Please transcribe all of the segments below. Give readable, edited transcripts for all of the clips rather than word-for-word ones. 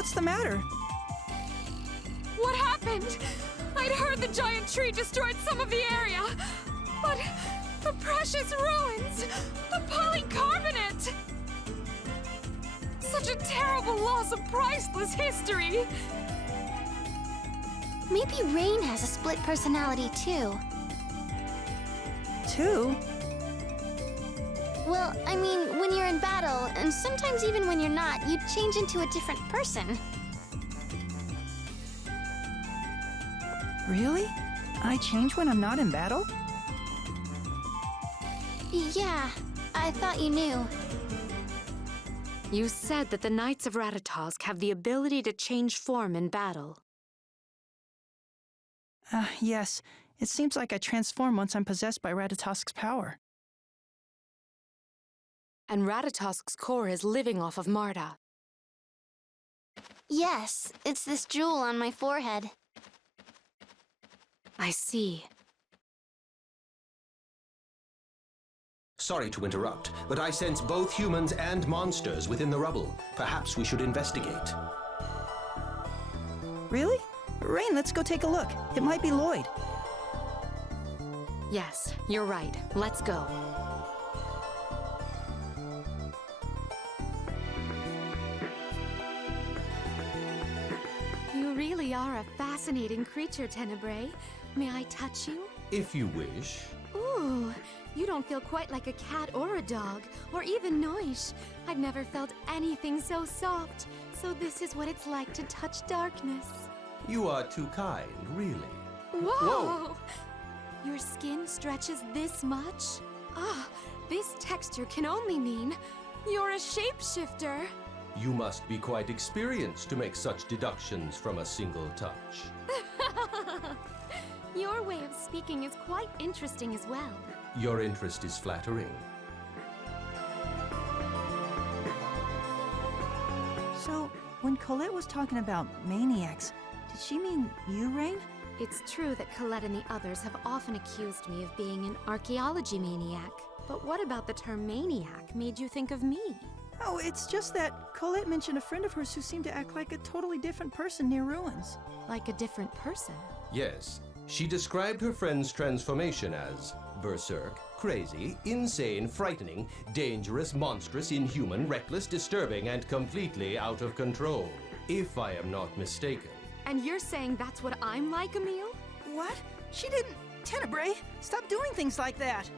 What's the matter? What happened? I'd heard the giant tree destroyed some of the area. But the precious ruins! The polycarbonate! Such a terrible loss of priceless history! Maybe Rain has a split personality too. Two? Well, I mean, when you're in battle, and sometimes even when you're not, you change into a different person. Really? I change when I'm not in battle? Yeah, I thought you knew. You said that the Knights of Ratatosk have the ability to change form in battle. Yes. It seems like I transform once I'm possessed by Ratatosk's power. And Ratatosk's core is living off of Marta. Yes, it's this jewel on my forehead. I see. Sorry to interrupt, but I sense both humans and monsters within the rubble. Perhaps we should investigate. Really? Rain, let's go take a look. It might be Lloyd. Yes, you're right. Let's go. You really are a fascinating creature, Tenebrae. May I touch you? If you wish. Ooh, you don't feel quite like a cat or a dog, or even Noish. I've never felt anything so soft. So this is what it's like to touch darkness. You are too kind, really. Whoa! Your skin stretches this much? Ah, this texture can only mean you're a shapeshifter. You must be quite experienced to make such deductions from a single touch. Your way of speaking is quite interesting as well. Your interest is flattering. So, when Colette was talking about maniacs, did she mean you, Rain? It's true that Colette and the others have often accused me of being an archaeology maniac. But what about the term maniac made you think of me? Oh, it's just that Colette mentioned a friend of hers who seemed to act like a totally different person near ruins. Like a different person? Yes, she described her friend's transformation as berserk, crazy, insane, frightening, dangerous, monstrous, inhuman, reckless, disturbing, and completely out of control. If I am not mistaken. And you're saying that's what I'm like, Emile? What? She didn't... Tenebrae, stop doing things like that!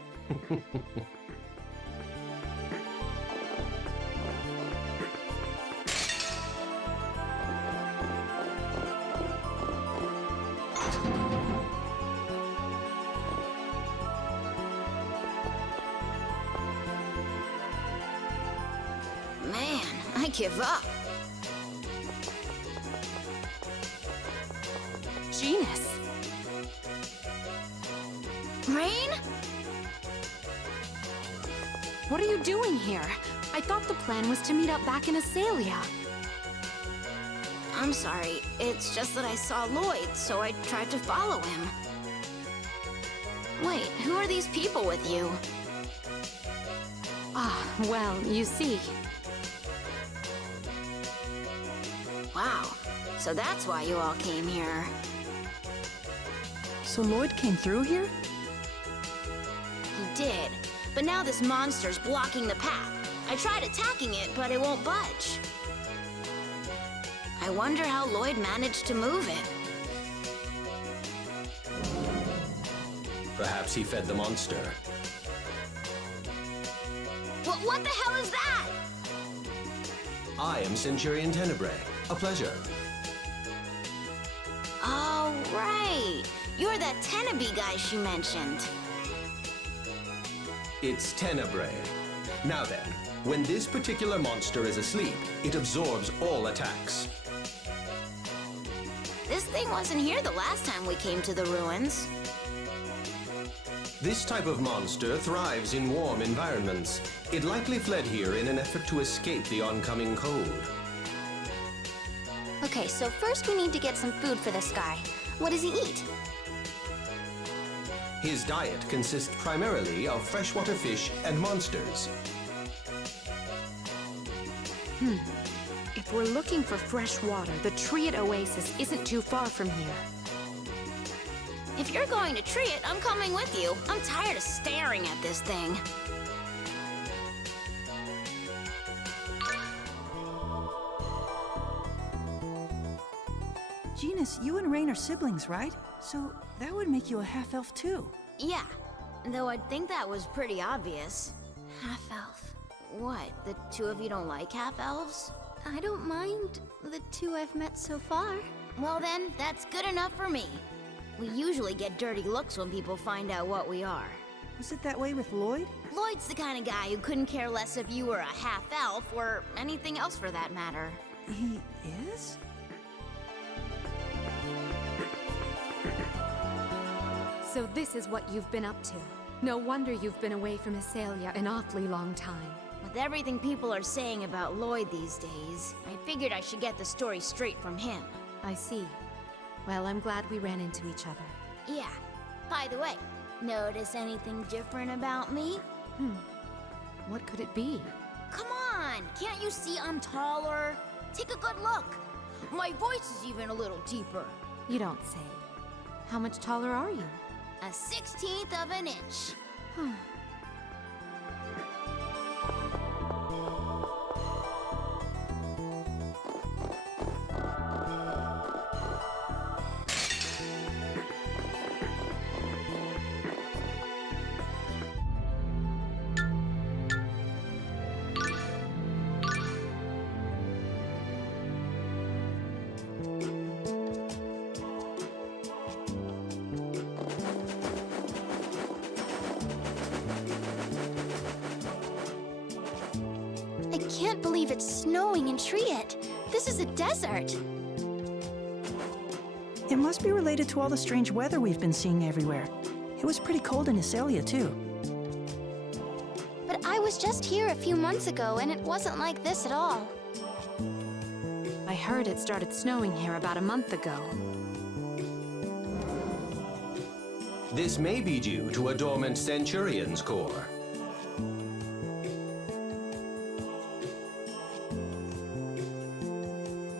Man, I give up. Genus. Rain? What are you doing here? I thought the plan was to meet up back in Asalia. I'm sorry. It's just that I saw Lloyd, so I tried to follow him. Wait, who are these people with you? Ah, well, you see. Wow, so that's why you all came here. So Lloyd came through here? He did, but now this monster's blocking the path. I tried attacking it, but it won't budge. I wonder how Lloyd managed to move it. Perhaps he fed the monster. What the hell is that? I am Centurion Tenebrae. A pleasure. Oh, right. You're that Tenebrae guy she mentioned. It's Tenebrae. Now then, when this particular monster is asleep, it absorbs all attacks. This thing wasn't here the last time we came to the ruins. This type of monster thrives in warm environments. It likely fled here in an effort to escape the oncoming cold. Okay, so first we need to get some food for this guy. What does he eat? His diet consists primarily of freshwater fish and monsters. It's If we're looking for fresh water, the Triet Oasis isn't too far from here. If you're going to Triet, I'm coming with you. I'm tired of staring at this thing. Genus, you and Rain are siblings, right? So that would make you a half-elf too. Yeah, though I'd think that was pretty obvious. Half-elf. What, the two of you don't like half-elves? I don't mind the two I've met so far. Well then, that's good enough for me. We usually get dirty looks when people find out what we are. Was it that way with Lloyd? Lloyd's the kind of guy who couldn't care less if you were a half-elf or anything else for that matter. He is? So this is what you've been up to. No wonder you've been away from Asalia an awfully long time. With everything people are saying about Lloyd these days, I figured I should get the story straight from him. I see. Well, I'm glad we ran into each other. Yeah. By the way, notice anything different about me? What could it be? Come on! Can't you see I'm taller? Take a good look. My voice is even a little deeper. You don't say. How much taller are you? A 1/16 of an inch. I can't believe it's snowing in Triet. This is a desert. It must be related to all the strange weather we've been seeing everywhere. It was pretty cold in Asalia too. But I was just here a few months ago, and it wasn't like this at all. I heard it started snowing here about a month ago. This may be due to a dormant Centurion's core.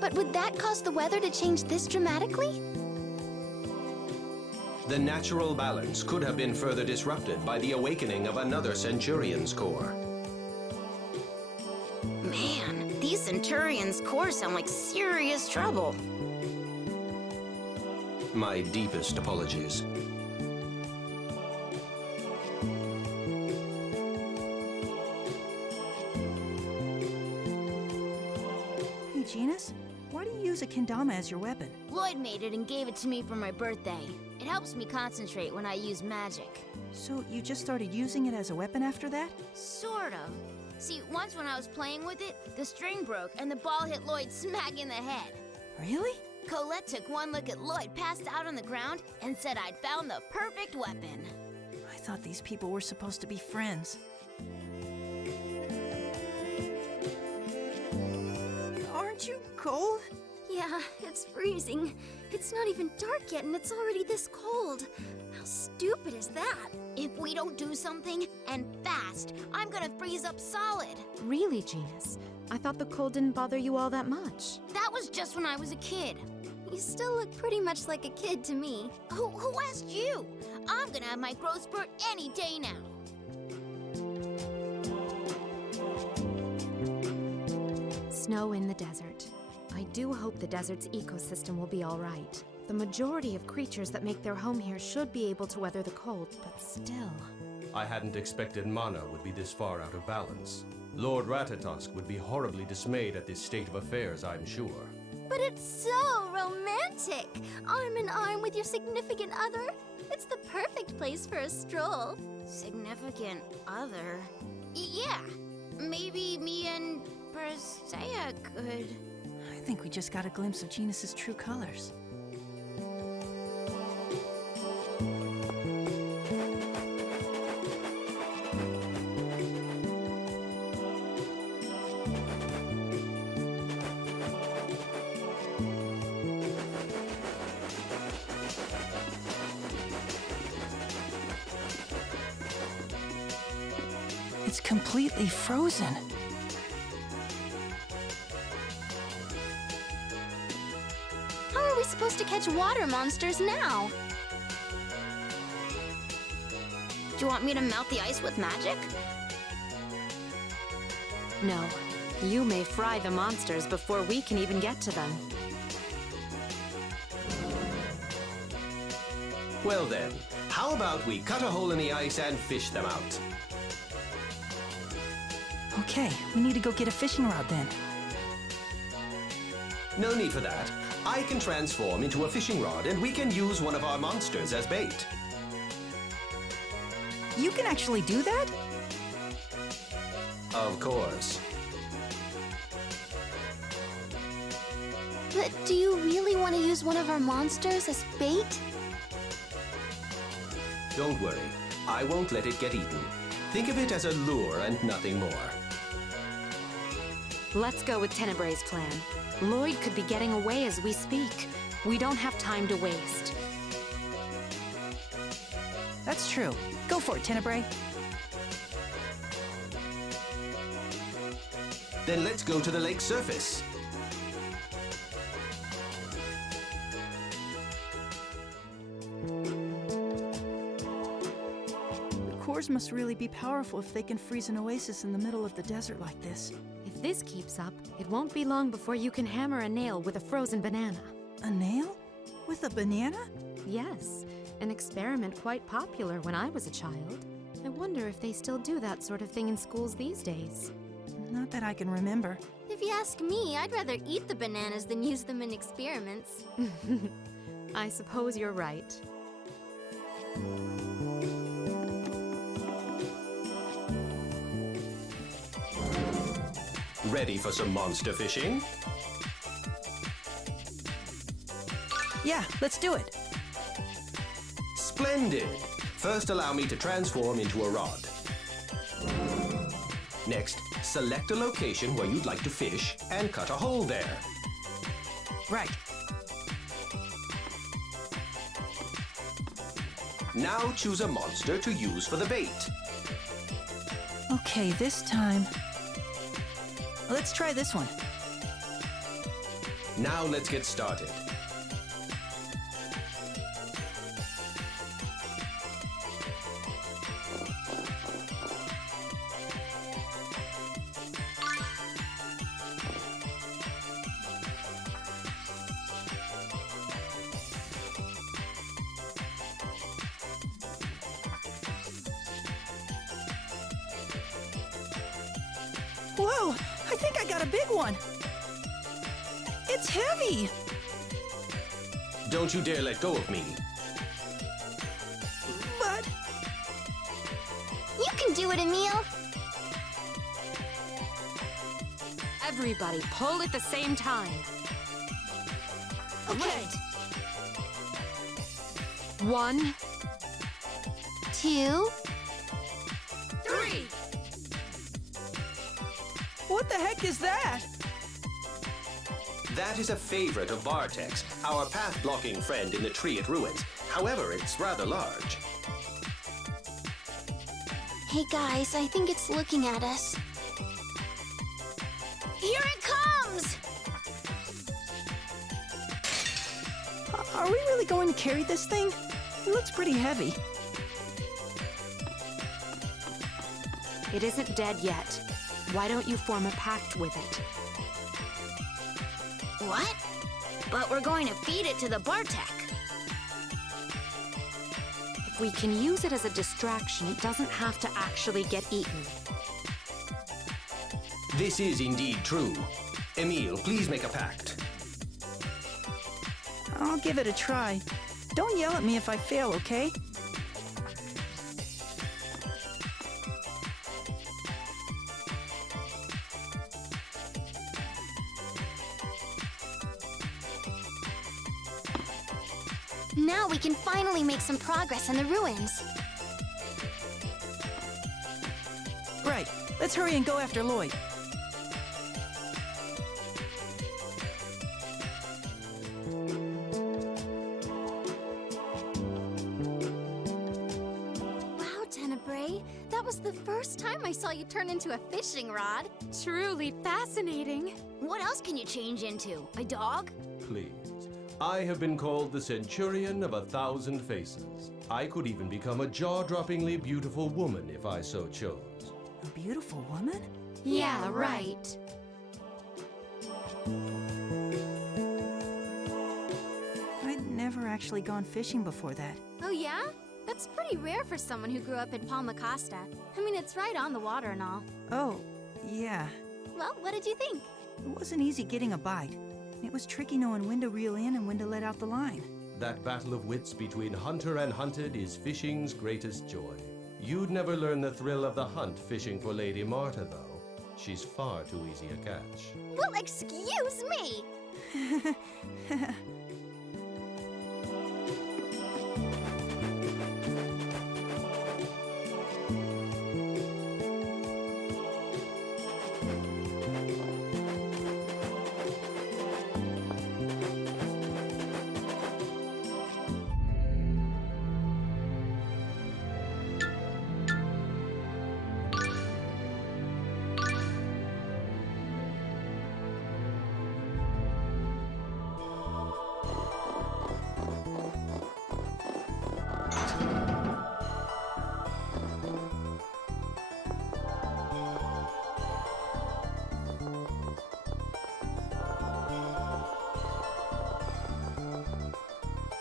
But would that cause the weather to change this dramatically? The natural balance could have been further disrupted by the awakening of another Centurion's core. Man, these Centurion's cores sound like serious trouble. My deepest apologies. Hey, Genus, why do you use a kendama as your weapon? Lloyd made it and gave it to me for my birthday. It helps me concentrate when I use magic. So you just started using it as a weapon after that? Sort of. See, once when I was playing with it, the string broke and the ball hit Lloyd smack in the head. Really? Colette took one look at Lloyd, passed out on the ground, and said I'd found the perfect weapon. I thought these people were supposed to be friends. Aren't you cold? Yeah, it's freezing. It's not even dark yet, and it's already this cold. How stupid is that? If we don't do something, and fast, I'm gonna freeze up solid. Really, Genus? I thought the cold didn't bother you all that much. That was just when I was a kid. You still look pretty much like a kid to me. Who asked you? I'm gonna have my growth spurt any day now. Snow in the desert. I do hope the desert's ecosystem will be all right. The majority of creatures that make their home here should be able to weather the cold, but still. I hadn't expected Mana would be this far out of balance. Lord Ratatosk would be horribly dismayed at this state of affairs, I'm sure. But it's so romantic! Arm in arm with your significant other. It's the perfect place for a stroll. Significant other? Yeah, maybe me and Persea could. I think we just got a glimpse of Genus's true colors. It's completely frozen. supposed to catch water monsters now? Do you want me to melt the ice with magic? No. You may fry the monsters before we can even get to them. Well then, how about we cut a hole in the ice and fish them out? Okay, we need to go get a fishing rod then. No need for that. I can transform into a fishing rod and we can use one of our monsters as bait. You can actually do that? Of course. But do you really want to use one of our monsters as bait? Don't worry. I won't let it get eaten. Think of it as a lure and nothing more. Let's go with Tenebre's plan. Lloyd could be getting away as we speak. We don't have time to waste. That's true. Go for it, Tenebrae. Then let's go to the lake's surface. The cores must really be powerful if they can freeze an oasis in the middle of the desert like this. If this keeps up, it won't be long before you can hammer a nail with a frozen banana. A nail? With a banana? Yes, an experiment quite popular when I was a child. I wonder if they still do that sort of thing in schools these days. Not that I can remember. If you ask me, I'd rather eat the bananas than use them in experiments. I suppose you're right. Ready for some monster fishing? Yeah, let's do it. Splendid! First, allow me to transform into a rod. Next, select a location where you'd like to fish and cut a hole there. Right. Now choose a monster to use for the bait. Okay, this time. Let's try this one. Now let's get started. Whoa! I think I got a big one! It's heavy! Don't you dare let go of me. But... You can do it, Emil! Everybody, pull at the same time. Okay. 1, 2, 3! What the heck is that? That is a favorite of Bartek's, our path-blocking friend in the Triet Ruins. However, it's rather large. Hey guys, I think it's looking at us. Here it comes! Are we really going to carry this thing? It looks pretty heavy. It isn't dead yet. Why don't you form a pact with it? What? But we're going to feed it to the Bartek. If we can use it as a distraction, it doesn't have to actually get eaten. This is indeed true. Emil, please make a pact. I'll give it a try. Don't yell at me if I fail, okay? Now we can finally make some progress in the ruins. Right. Let's hurry and go after Lloyd. Wow, Tenebrae, that was the first time I saw you turn into a fishing rod. Truly fascinating. What else can you change into? A dog? Please. I have been called the Centurion of 1,000 Faces. I could even become a jaw-droppingly beautiful woman if I so chose. A beautiful woman? Yeah, right. I'd never actually gone fishing before that. Oh, yeah? That's pretty rare for someone who grew up in Palma Costa. I mean, it's right on the water and all. Oh, yeah. Well, what did you think? It wasn't easy getting a bite. It was tricky knowing when to reel in and when to let out the line. That battle of wits between hunter and hunted is fishing's greatest joy. You'd never learn the thrill of the hunt fishing for Lady Marta, though. She's far too easy a catch. Well, excuse me!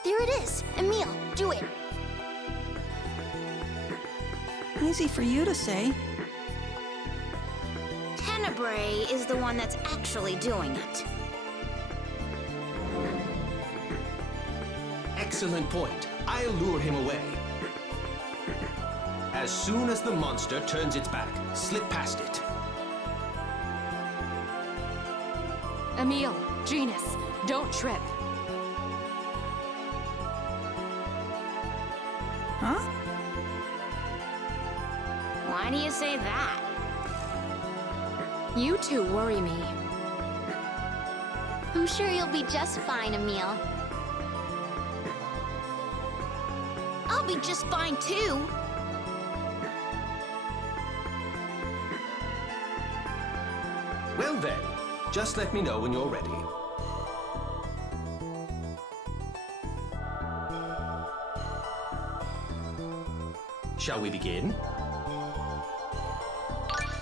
There it is! Emil, do it! Easy for you to say. Tenebrae is the one that's actually doing it. Excellent point. I'll lure him away. As soon as the monster turns its back, slip past it. Emil, Genus, don't trip. Huh? Why do you say that? You two worry me. I'm sure you'll be just fine, Emil. I'll be just fine too. Well then, just let me know when you're ready. Shall we begin?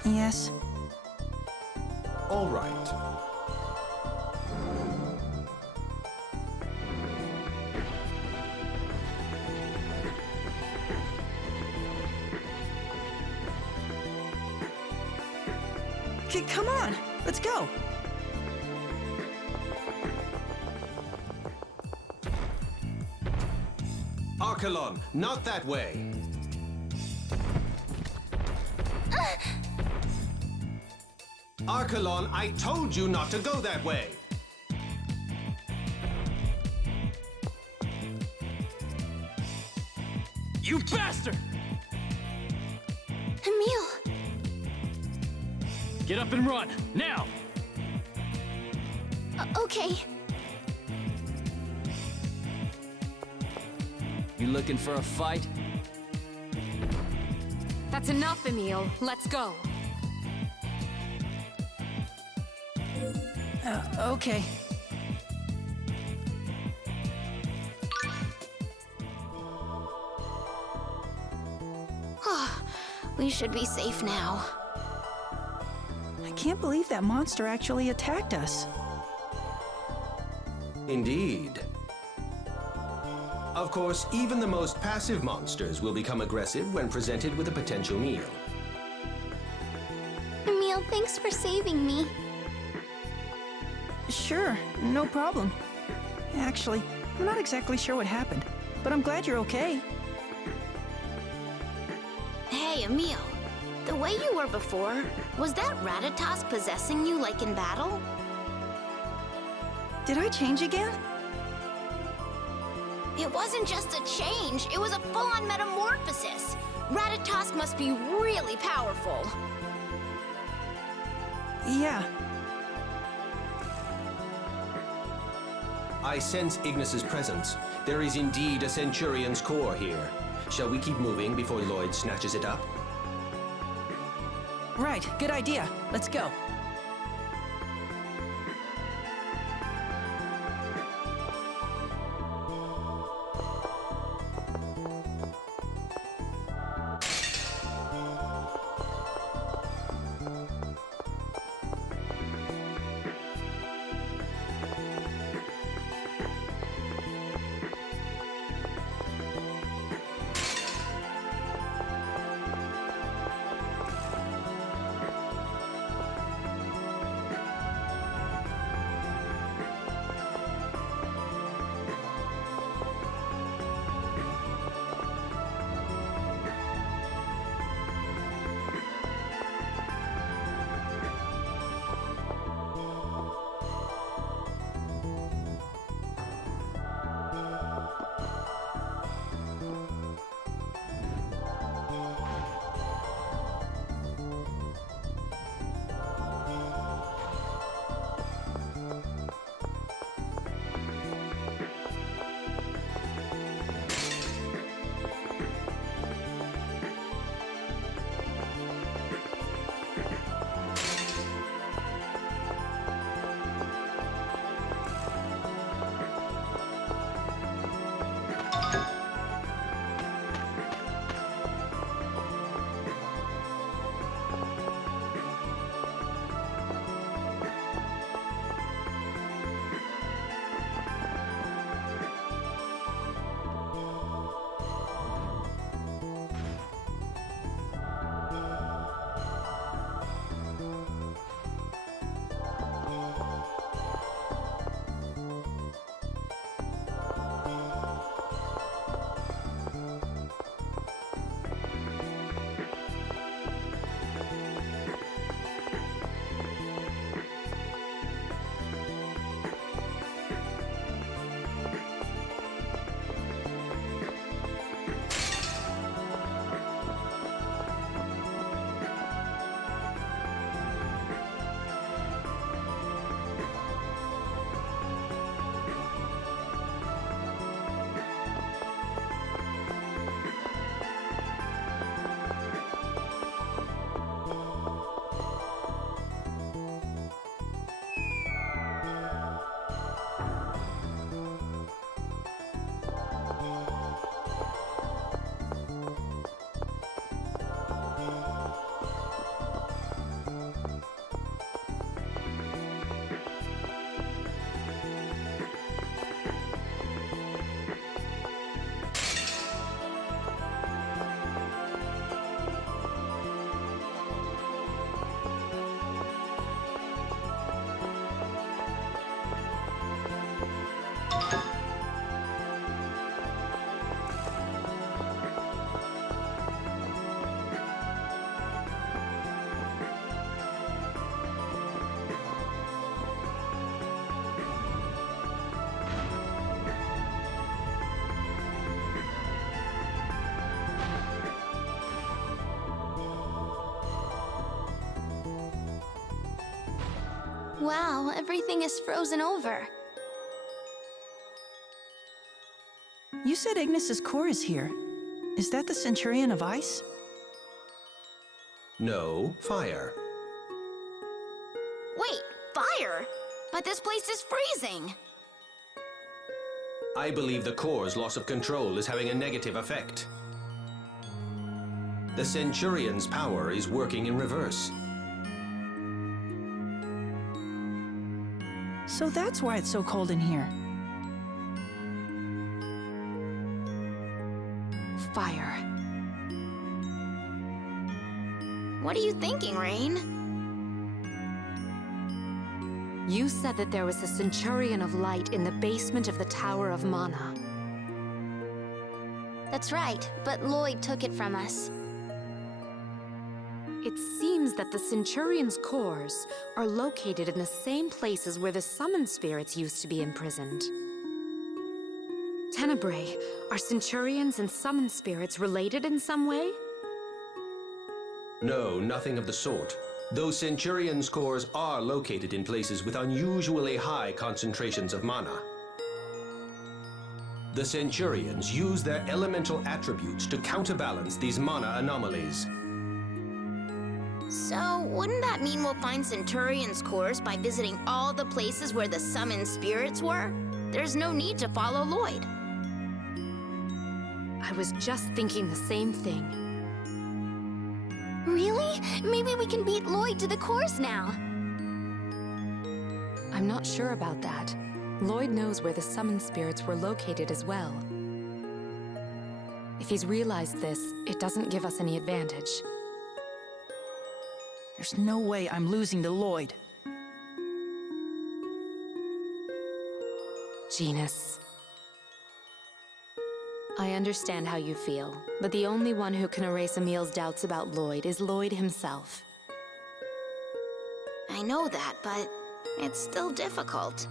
Yes. All right. Come on, let's go. Archelon, not that way. Archelon, I told you not to go that way. You bastard! Emil! Get up and run, now! Okay. You looking for a fight? That's enough, Emil. Let's go. Okay. We should be safe now. I can't believe that monster actually attacked us. Indeed. Of course, even the most passive monsters will become aggressive when presented with a potential meal. Emil, thanks for saving me. Sure, no problem. Actually, I'm not exactly sure what happened, but I'm glad you're okay. Hey, Emil. The way you were before, was that Ratatosk possessing you like in battle? Did I change again? It wasn't just a change, it was a full-on metamorphosis. Ratatosk must be really powerful. Yeah. I sense Ignis's presence. There is indeed a Centurion's core here. Shall we keep moving before Lloyd snatches it up? Right, good idea. Let's go. Wow, everything is frozen over. You said Ignis's core is here. Is that the Centurion of Ice? No, fire. Wait, fire? But this place is freezing. I believe the core's loss of control is having a negative effect. The Centurion's power is working in reverse. So that's why it's so cold in here. Fire. What are you thinking, Rain? You said that there was a Centurion of Light in the basement of the Tower of Mana. That's right, but Lloyd took it from us. It seems that the Centurion's cores are located in the same places where the summoned spirits used to be imprisoned. Tenebrae, are Centurions and summoned spirits related in some way? No, nothing of the sort. Those Centurion's cores are located in places with unusually high concentrations of mana. The Centurions use their elemental attributes to counterbalance these mana anomalies. So, wouldn't that mean we'll find Centurion's cores by visiting all the places where the summoned spirits were? There's no need to follow Lloyd. I was just thinking the same thing. Really? Maybe we can beat Lloyd to the course now. I'm not sure about that. Lloyd knows where the summoned spirits were located as well. If he's realized this, it doesn't give us any advantage. There's no way I'm losing to Lloyd. Genus. I understand how you feel, but the only one who can erase Emil's doubts about Lloyd is Lloyd himself. I know that, but it's still difficult.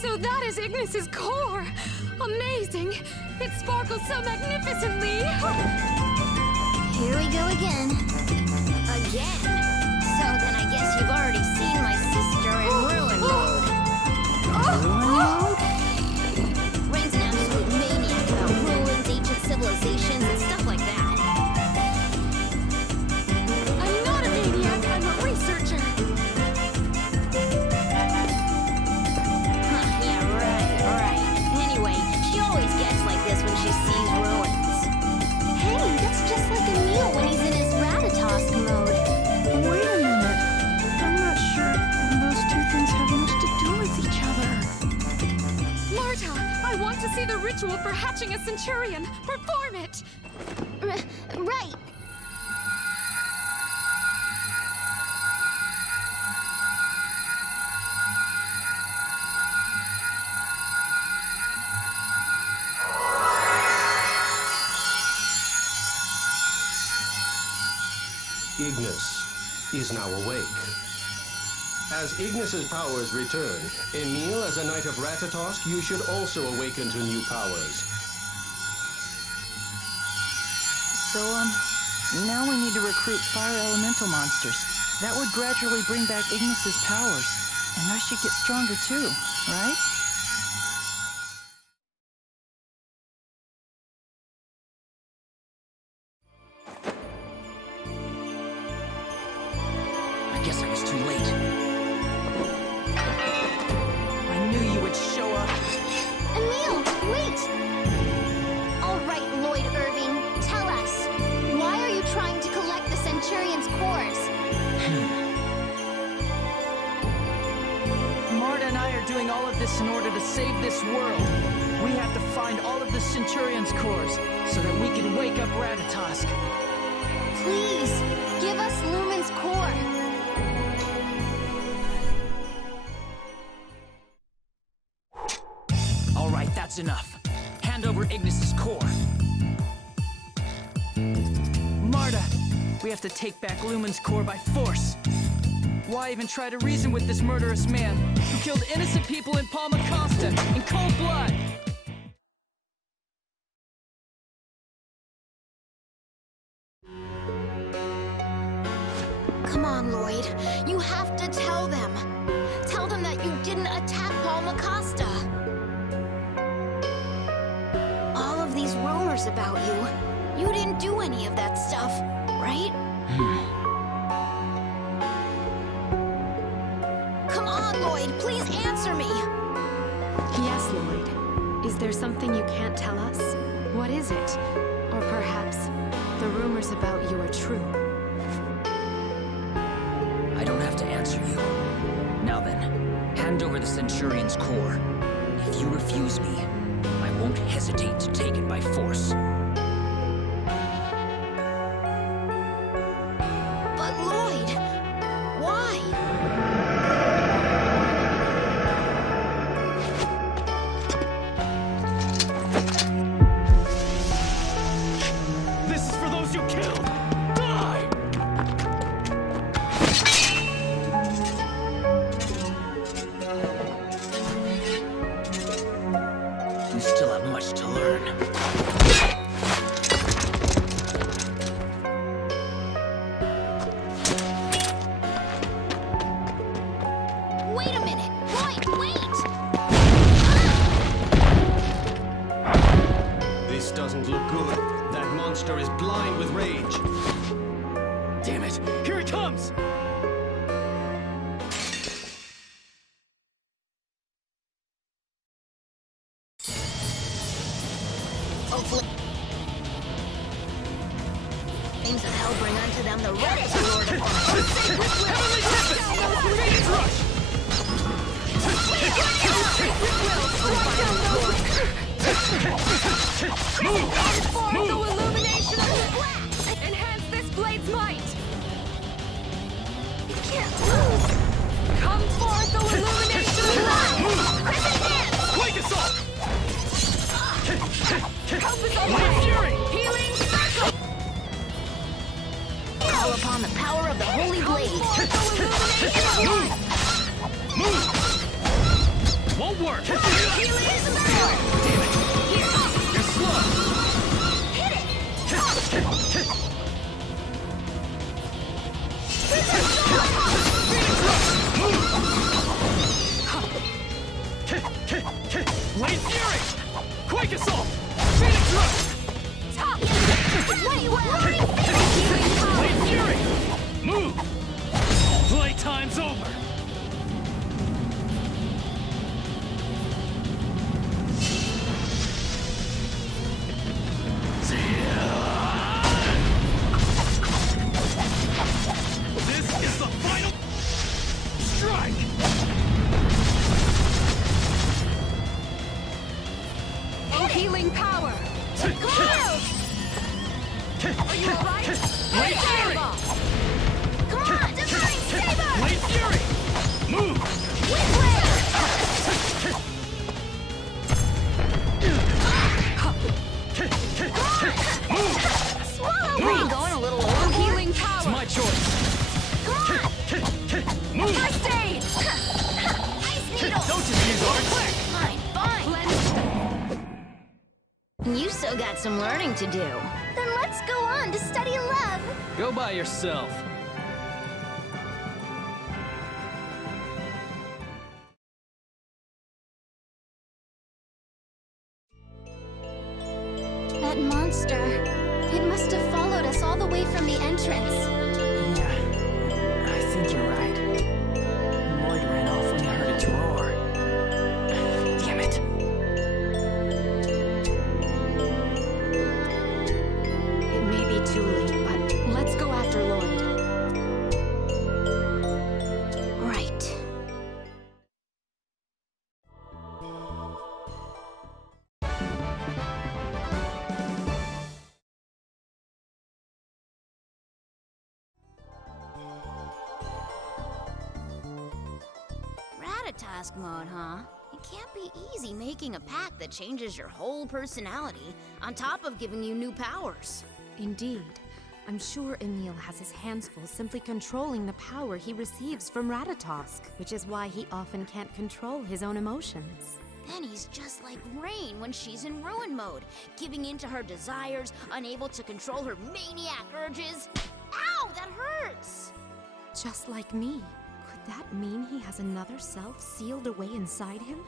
So that is Ignis's core! Amazing! It sparkles so magnificently! Here we go again. Again? So then I guess you've already seen my sister in ruin mode. Rain's an absolute maniac about ruins, ancient civilizations, and stuff like that. I'm not a maniac, I'm a researcher! Yeah, right. Anyway, she always gets like this when she sees ruins. Hey, that's just like Emil when he's in his Ratatosk mode. Wait a minute. I'm not sure those two things have much to do with each other. Marta, I want to see the ritual for hatching a Centurion! Perform it! Right. Ignis is now awake. As Ignis's powers return, Emil, as a Knight of Ratatosk, you should also awaken to new powers. So, now we need to recruit fire elemental monsters. That would gradually bring back Ignis's powers, and I should get stronger too, right? I guess I was too late. I knew you would show up. Emil, wait! All right, Lloyd Irving, tell us. Why are you trying to collect the Centurion's cores? Marta and I are doing all of this in order to save this world. We have to find all of the Centurion's cores so that we can wake up Ratatosk. Please, give us Lumen's core. All right, that's enough. Hand over Ignis's core. Marta, we have to take back Lumen's core by force. Why even try to reason with this murderous man who killed innocent people in Palma Costa in cold blood? Come on, Lloyd. You have to tell them. Tell them that you didn't attack Palma Costa. All of these rumors about you didn't do any of that stuff, right? Come on, Lloyd, please answer me. Yes, Lloyd. Is there something you can't tell us? What is it? Or perhaps the rumors about you are true? I don't have to answer you. Now then, hand over the Centurion's core. If you refuse me, I won't hesitate to take it by force. But Lloyd, why? This is for those you killed! Die! You still have much to learn. Wait a minute! Lloyd, wait! This doesn't look good. That monster is blind with rage. Damn it! Here it comes! Hopefully, flames of hell bring unto them the wrath of the Lord of all. Heavenly Tempest! Phoenix Rush! The illumination of the black! Enhance this blade's might! You can't lose! Come forth, the illumination of light! Crimson Dance! Wake us up! Help us all! Light Fury! Healing circle! Call upon the power of the Holy Blade. Move! Won't work! Healing circle! Damn it! You're slow! Hit it! Light Fury! Quake Assault! Phoenix Rush! Top! Wait, wait! Light Fury! Move! Playtime's over! This is the final strike! Healing power! Are you alright? Light Fury! Come on, Divine Saber! Light Fury! Move! Swallow! Were you going a little overboard? Healing It's power! my choice! Move! First aid! Ice Needle! Don't just use arts! Fine, fine. Cleanse. You still got some learning to do. Then let's go on to study love. Go by yourself. entrance. Yeah, I think you're right. Lloyd ran off when he heard its roar. Damn it. It may be too late, but let's go after Lloyd. Right. Ratatask mode, huh? It can't be easy making a pack that changes your whole personality, on top of giving you new powers. Indeed. I'm sure Emil has his hands full simply controlling the power he receives from Ratatosk, which is why he often can't control his own emotions. Then he's just like Rain when she's in ruin mode, giving in to her desires, unable to control her maniac urges. Ow, that hurts! Just like me. Could that mean he has another self sealed away inside him?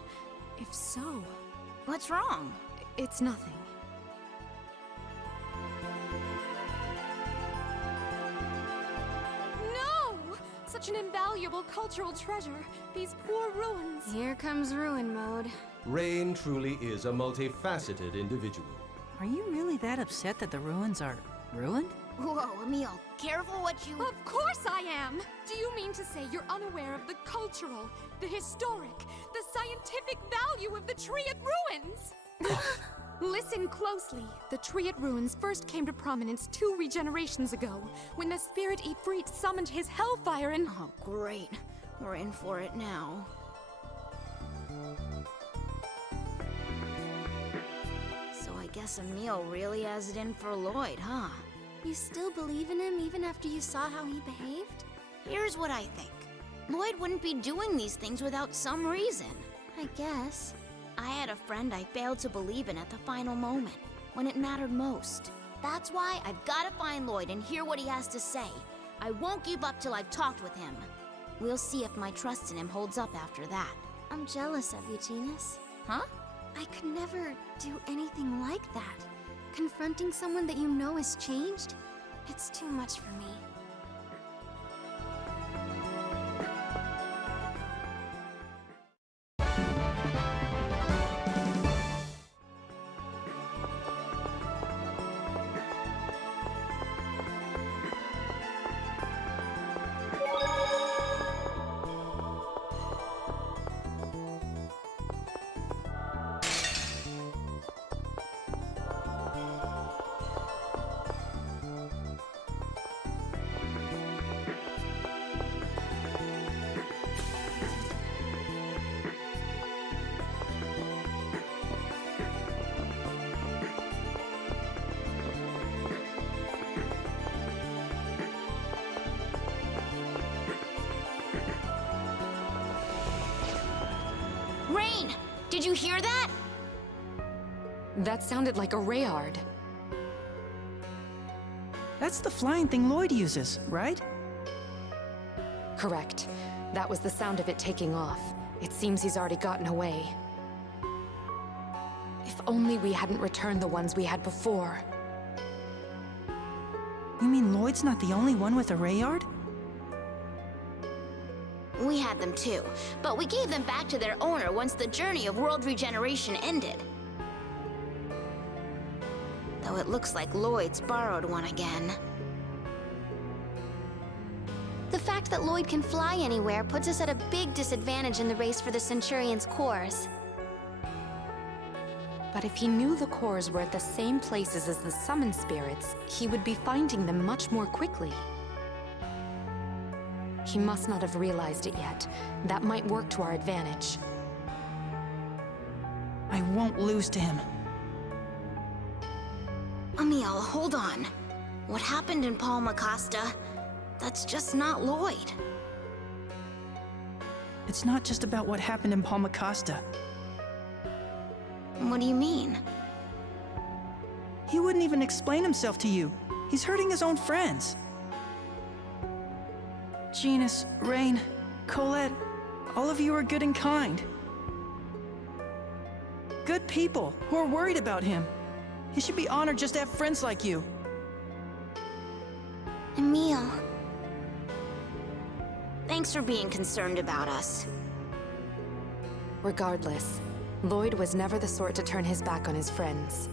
If so, What's wrong? it's nothing. No! Such an invaluable cultural treasure. These poor ruins. Here comes ruin mode. Rain truly is a multifaceted individual. Are you really that upset that the ruins are ruined? Whoa, Emil, careful what you... Of course I am! Do you mean to say you're unaware of the cultural, the historic, the scientific value of the Triet Ruins? Listen closely. The Triet Ruins first came to prominence 2 regenerations ago, when the spirit Ifrit summoned his hellfire and... Oh, great. We're in for it now. So I guess Emil really has it in for Lloyd, huh? You still believe in him even after you saw how he behaved? Here's what I think. Lloyd wouldn't be doing these things without some reason. I guess. I had a friend I failed to believe in at the final moment, when it mattered most. That's why I've got to find Lloyd and hear what he has to say. I won't give up till I've talked with him. We'll see if my trust in him holds up after that. I'm jealous of you, Genus. Huh? I could never do anything like that. Confronting someone that you know has changed? It's too much for me. Rain! Did you hear that? That sounded like a Rayard. That's the flying thing Lloyd uses, right? Correct. That was the sound of it taking off. It seems he's already gotten away. If only we hadn't returned the ones we had before. You mean Lloyd's not the only one with a Rayard? We had them too, but we gave them back to their owner once the journey of world regeneration ended. Though it looks like Lloyd's borrowed one again. The fact that Lloyd can fly anywhere puts us at a big disadvantage in the race for the Centurion's cores. But if he knew the cores were at the same places as the summoned spirits, he would be finding them much more quickly. He must not have realized it yet. That might work to our advantage. I won't lose to him. Emil, hold on. What happened in Palma Costa? That's just not Lloyd. It's not just about what happened in Palma Costa. What do you mean? He wouldn't even explain himself to you. He's hurting his own friends. Genus, Rain, Colette, all of you are good and kind. Good people who are worried about him. He should be honored just to have friends like you. Emil. Thanks for being concerned about us. Regardless, Lloyd was never the sort to turn his back on his friends.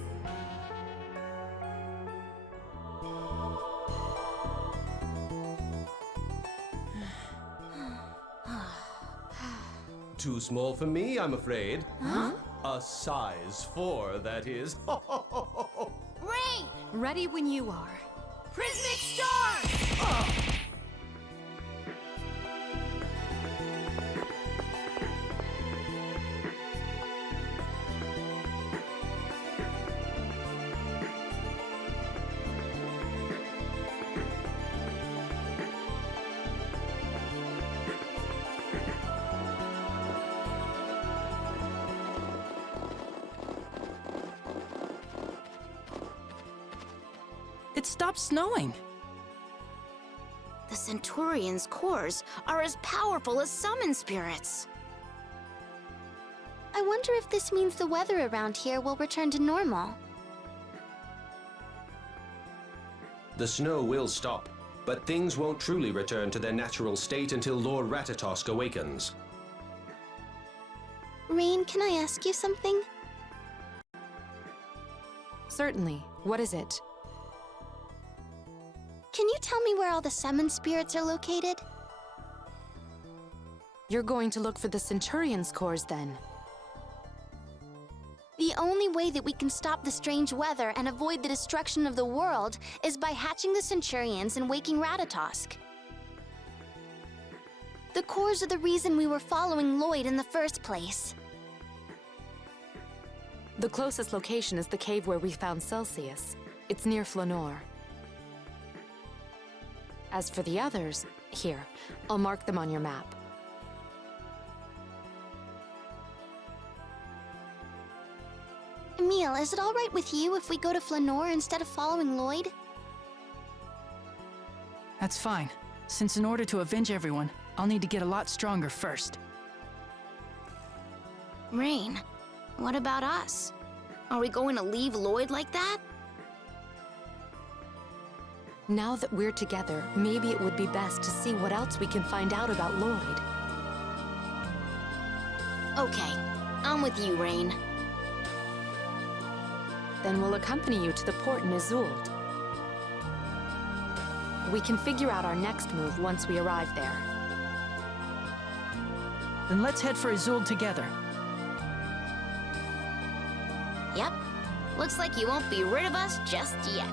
Too small for me, I'm afraid. Huh? A size 4, that is. Rain! Ready when you are. Prismic Storm! It stopped snowing. The Centurion's cores are as powerful as summon spirits. I wonder if this means the weather around here will return to normal. The snow will stop, but things won't truly return to their natural state until Lord Ratatosk awakens. Rain, can I ask you something? Certainly. What is it? Can you tell me where all the summon spirits are located? You're going to look for the Centurion's cores, then? The only way that we can stop the strange weather and avoid the destruction of the world is by hatching the Centurions and waking Ratatosk. The cores are the reason we were following Lloyd in the first place. The closest location is the cave where we found Celsius. It's near Flanor. As for the others, here, I'll mark them on your map. Emil, is it all right with you if we go to Flanor instead of following Lloyd? That's fine, since in order to avenge everyone, I'll need to get a lot stronger first. Rain, what about us? Are we going to leave Lloyd like that? Now that we're together, maybe it would be best to see what else we can find out about Lloyd. Okay, I'm with you, Rain. Then we'll accompany you to the port in Isolde. We can figure out our next move once we arrive there. Then let's head for Isolde together. Yep, looks like you won't be rid of us just yet.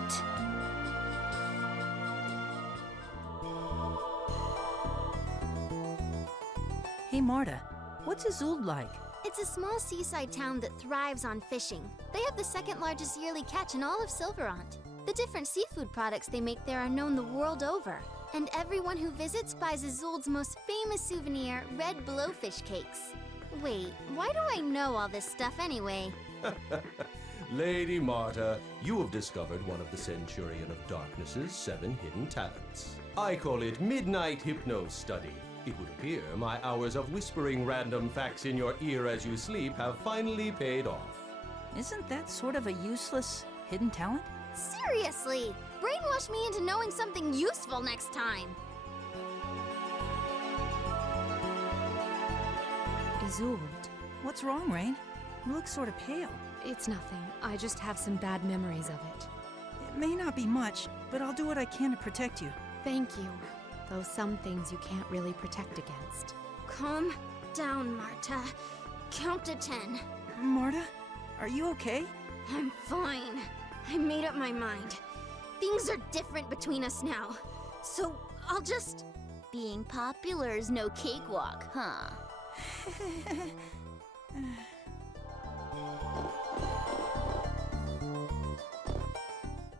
Hey, Marta, what's Isolde like? It's a small seaside town that thrives on fishing. They have the second largest yearly catch in all of Silverant. The different seafood products they make there are known the world over. And everyone who visits buys Isolde's most famous souvenir, red blowfish cakes. Wait, why do I know all this stuff anyway? Lady Marta, you have discovered one of the Centurion of Darkness's 7 hidden talents. I call it Midnight Hypno Study. It would appear my hours of whispering random facts in your ear as you sleep have finally paid off. Isn't that sort of a useless hidden talent? Seriously! Brainwash me into knowing something useful next time! Isolde. What's wrong, Rain? You look sort of pale. It's nothing. I just have some bad memories of it. It may not be much, but I'll do what I can to protect you. Thank you. Though some things you can't really protect against. Calm down, Marta. Count to 10. Marta, are you okay? I'm fine. I made up my mind. Things are different between us now. So I'll just... Being popular is no cakewalk, huh?